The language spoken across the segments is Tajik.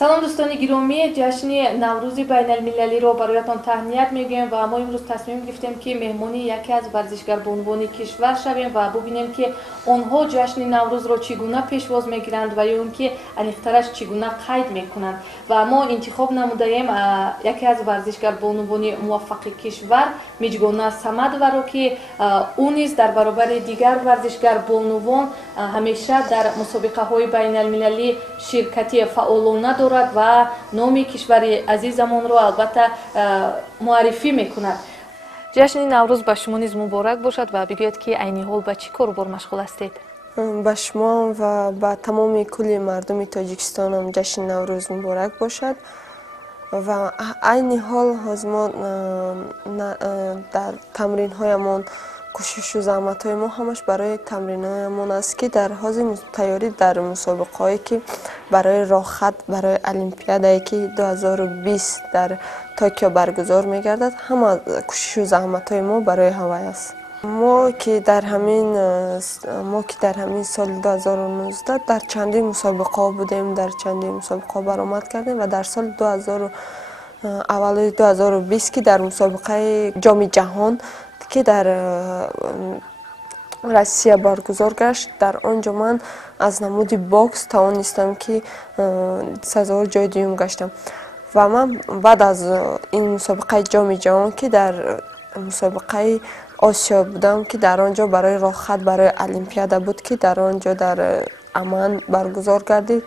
سلام دوستان گرامی، جشن نوروز بین المللی را برایتان تهنیت میگیم و ما امروز تصمیم گرفتیم که مهمانی یکی از ورزشگر به عنوان کشور شویم و ببینیم که آنها جشن نوروز را چگونه پیشواز میگیرند و یا اینکه انیخترش چگونه قید میکنند و ما انتخاب نموده ایم یکی از ورزشگر به عنوان موفق کشور میجگانه سمدوارو که او نیز در برابر دیگر ورزشگر به عنوان همیشه در مسابقه های بین المللی شرکتی فعالانه دارد و نام کشور عزیزمان را البته معرفی میکند. جشن نوروز به شما نیز مبارک باشد و بگوید که عین حال به چه کار مشغول هستید؟ به شما و به تمام کل مردم تاجیکستان هم جشن نوروز مبارک باشد و عین حال از ما در تمرین هایمان کوشش و زحمت های ما همش برای تمرین هایمان است که در حال تیاری در مسابقه هایی که برای راه خط برای المپیادی که 2020 در توکیو برگزار می گردد همه کوشش و زحمت های ما برای هوای است. ما که در همین سال 2019 در چندین مسابقه بودیم، در چندین مسابقه برآمد کردیم و در سال 2020 که در مسابقه جام جهان که در روسیه برگزار گشت، در آنجا من از نمود باکس توانستم که سزاوار جای دوم گشتم و من بعد از این مسابقه جام جهان که در مسابقه آسیا بودم که در آنجا برای راه خط برای المپیاده بود که در آنجا در عمان برگزار گردید.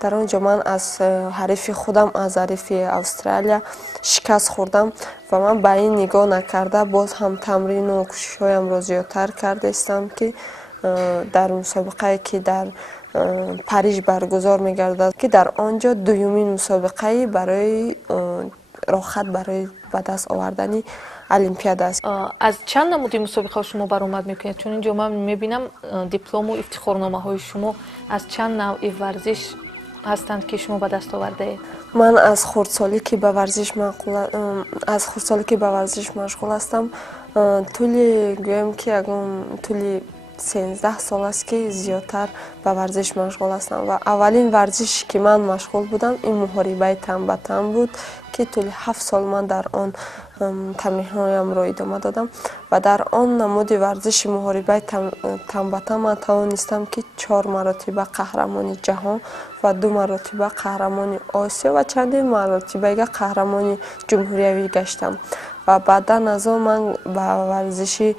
در آنجا من از حریف خودم از حریف استرالیا شکست خوردم و من به این نگاه نکرده باز هم تمرین و کوشش هایم را زیادتر کرده استم که در مسابقه که در پاریس برگزار می گردد که در آنجا دومین مسابقه برای راه خط برای به دست آوردن المپیاد است. از چند نمودی مسابقه شما برآمد میکنید؟ چون اینجا من میبینم دیپلم و افتخارنامه های شما از چند نوع ورزش هستند که شما به دست آورده اید؟ من از خردسالی که به ورزش مشغول هستم. طولی گویم که طولی 13 سال است که زیادتر به ورزش مشغول هستم و اولین ورزش که من مشغول بودم این محاربه تن به تن بود که طولی 7 سال من در آن تمرین هایم را ادامه دادم و در آن نمود ورزش محاربه تن به تن من توانستم که 4 مرتبه قهرمان جهان و 2 مرتبه قهرمان آسیا و چندین مرتبه قهرمان جمهوری گشتم و بعدا از آن من به ورزش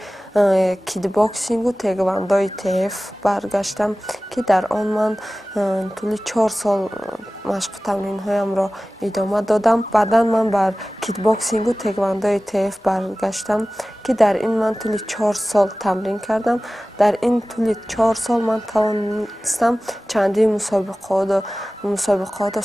کیک باکسینگ و تکواندو تف برگشتم که در آن من طول 4 سال مشق تمرین هایم را ادامه دادم. بعدا من بر کیک باکسینگ و تکواندو تف برگشتم که در این من طول 4 سال تمرین کردم. در این طول 4 سال من توانستم چندین مسابقات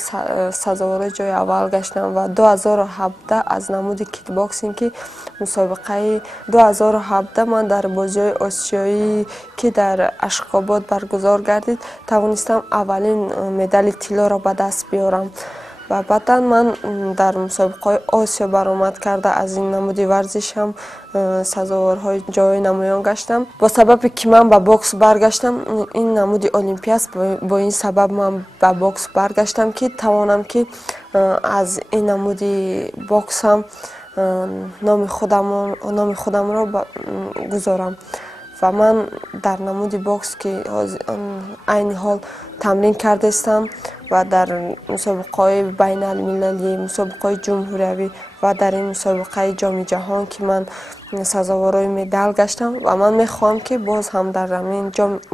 سزاوار جای اول گشتم و 2017 از نمود کیک باکسینگ که مسابقه 2017 من در بازی آسیایی که در اشخاباد برگزار گردید توانستم اولین مدال طلا را به دست بیارم و بعدا من در مسابقه آسیا برآمد کرده از این نمود ورزش هم سزاوارهای جای نمایان گشتم. با سبب که من به باکس برگشتم این نمود المپیاد با این سبب من به باکس برگشتم که توانم که از این نمود باکس هم نام خودم را گذارم و من در نمود باکس که عین حال تمرین کرده استم و در مسابقه بین المللی، مسابقه جمهوری و در این مسابقه جام جهان که من سزاوارای مدال گشتم و من میخوام که باز هم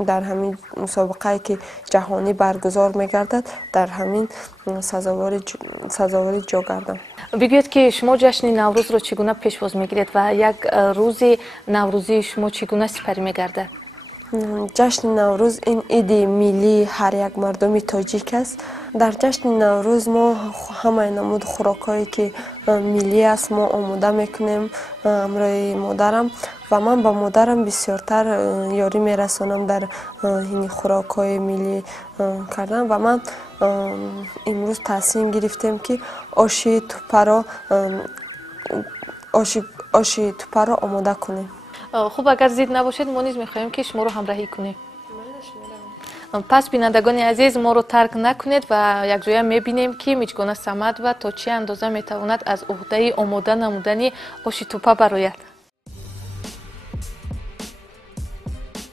در همین مسابقه که جهانی برگزار میگردد در همین سزاواری جا گردم. بگوید که شما جشن نوروز را چگونه پیشواز میگیرید و یک روز نوروزی شما چگونه سپری میگردد؟ جشن نوروز این عید ملی هر یک مردم تاجیک است. در جشن نوروز ما همه نمود خوراکایی که ملی است ما آماده میکنیم همراه مادرم و من با مادرم بسیارتر یاری میرسانم در این خوراکای ملی کردن و من امروز تصمیم گرفتیم که آش توپه را آماده کنیم. خوب اگر زید نباشید ما نیز میخواهیم که شما رو همراهی کنیم. پس بینندگان عزیز ما رو ترک نکنید و یک جایی میبینیم که میجگانه صمد و تا چه اندازه میتواند از عهده آماده نمودن آش توپه برآید.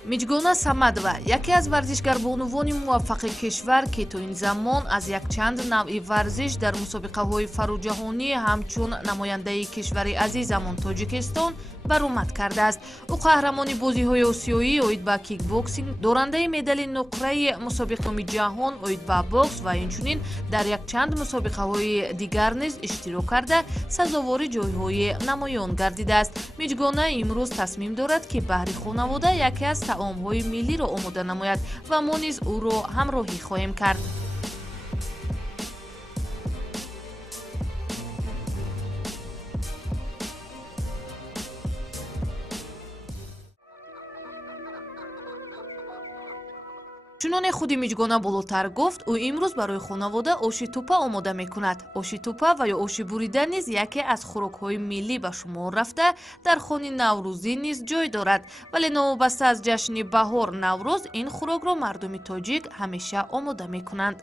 میجگانه самадова яке аз варзишгарбонувони муваффақи кишвар ки то ин замон аз якчанд навъи варзиш дар мусобиқаҳои фаруҷаҳонӣ ҳамчун намояндаи кишвари азизамон тоҷикистон баромад кардааст. ӯ қаҳрамони бозиҳои осиёӣ оид ба кикбоксинг, дорандаи медали нуқраи мусобиқаҳои ҷаҳон оид ба бокс ва инчунин дар якчанд мусобиқаҳои дигар низ иштирок карда сазовори ҷойҳои намоён гардидааст. миҷгона имрӯз тасмим дорад ки баҳри хонавода яке аз таомҳои миллиро омода намояд ва мо низ ӯро ҳамроҳӣ хоҳем кард. чуноне худи миҷгона болотар гуфт, ӯ имрӯз барои хонавода оши тупа омода мекунад. оши тупа ва ё оши бурида низ яке аз хӯрокҳои миллӣ ба шумор рафта дар хони наврӯзӣ низ ҷой дорад. вале новобаста аз ҷашни баҳор наврӯз ин хӯрокро мардуми тоҷик ҳамеша омода мекунанд.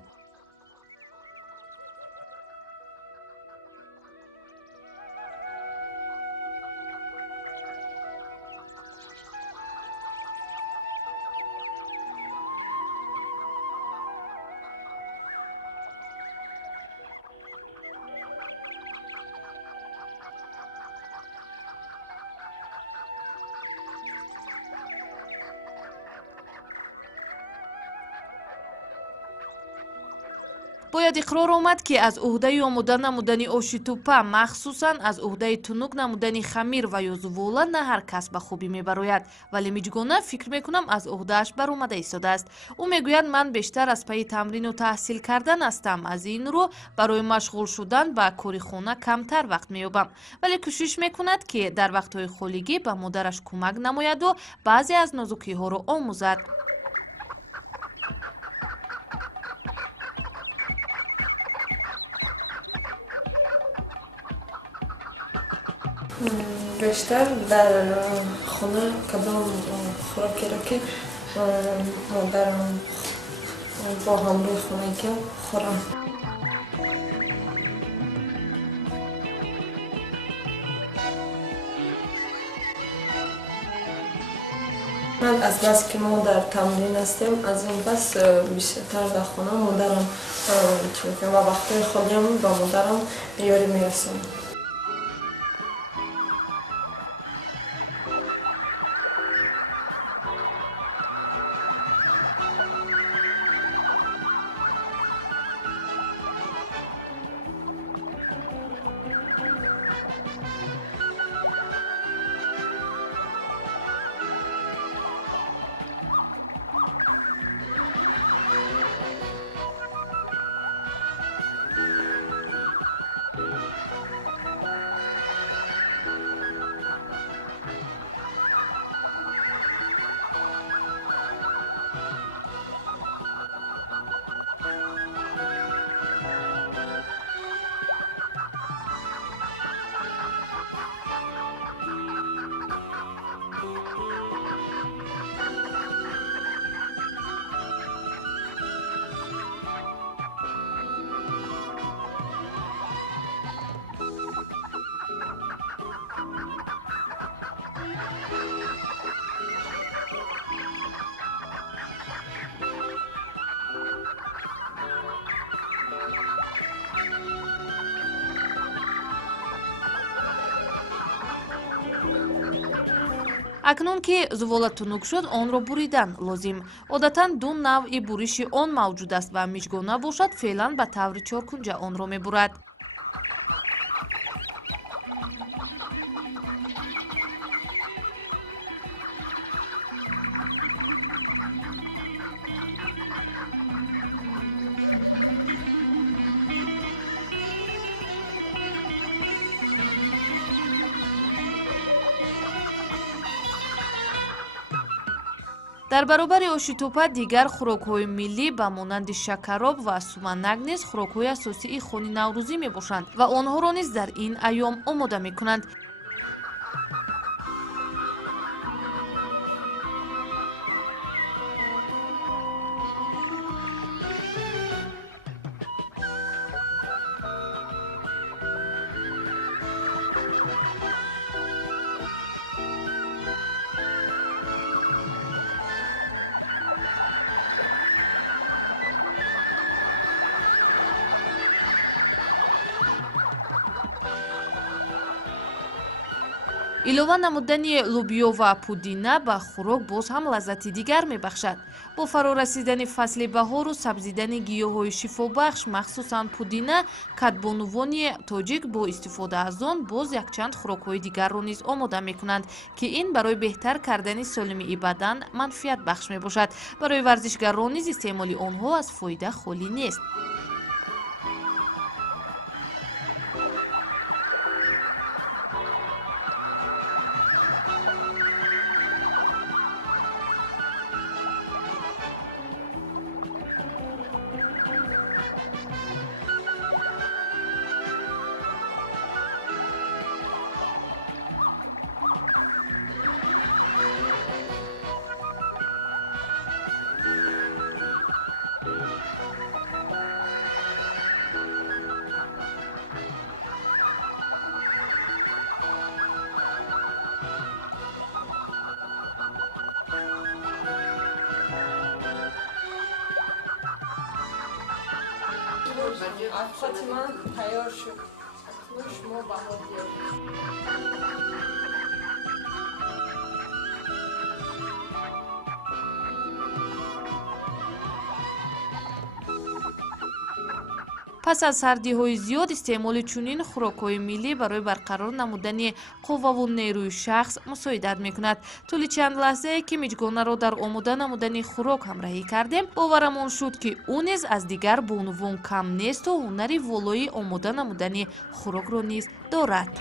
бояд иқрор омад ки аз ӯҳдаи омода намудани оши тупа, махсусан аз ӯҳдаи тунук намудани хамир ва ё зувола на ҳар кас ба хубӣ мебарояд. вале миҷгона фикр мекунам аз ӯҳдааш баромада истодааст. ӯ мегӯяд ман бештар аз пайи тамрину таҳсил кардан ҳастам, аз ин рӯ барои машғул шудан ба кори хона камтар вақт меёбам. вале кӯшиш мекунад ки дар вақтҳои холигӣ ба модараш кӯмак намояду баъзе аз нозукиҳоро омӯзад. بیشتر در خونه کدام خوراکی را که مادرم با همراه خونه که خورم. من از بس که ما در تمرین هستیم از این بس بیشتر در خونه مادرم و وقتی خودم با مادرم یاری میرسونم. акнун ки зувола тунук шуд, онро буридан лозим. одатан ду навъи буриши он мавҷуд аст ва миҷгона бошад феълан ба таври чоркунҷа онро мебурад. дар баробари оши тупа дигар хӯрокҳои миллӣ ба монанди шакароб ва суманак низ хӯрокҳои асосии хони наврӯзӣ мебошанд ва онҳоро низ дар ин айём омода мекунанд. илова намудани лӯбиё ва пудина ба хӯрок боз ҳам лаззати дигар мебахшад. бо фарорасидани фасли баҳору сабзидани гиёҳҳои шифобахш махсусан пудина, кадбонувони тоҷик бо истифода аз он боз якчанд хӯрокҳои дигарро низ омода мекунанд, ки ин барои беҳтар кардани солимии бадан манфиатбахш мебошад. барои варзишгарон низ истеъмоли онҳо аз фоида холӣ нест. Фатима тайёр шуд. Шумо баҳо диёред. пас аз сардиҳои зиёд истеъмоли чунин хӯрокҳои миллӣ барои барқарор намудани қувваву нерӯи шахс мусоидат мекунад. тӯли чанд лаҳзае ки миҷгонаро дар омода намудани хӯрок ҳамроҳӣ кардем, боварамон шуд ки ӯ низ аз дигар бонувон кам несту ҳунари волои омода намудани хӯрокро низ дорад.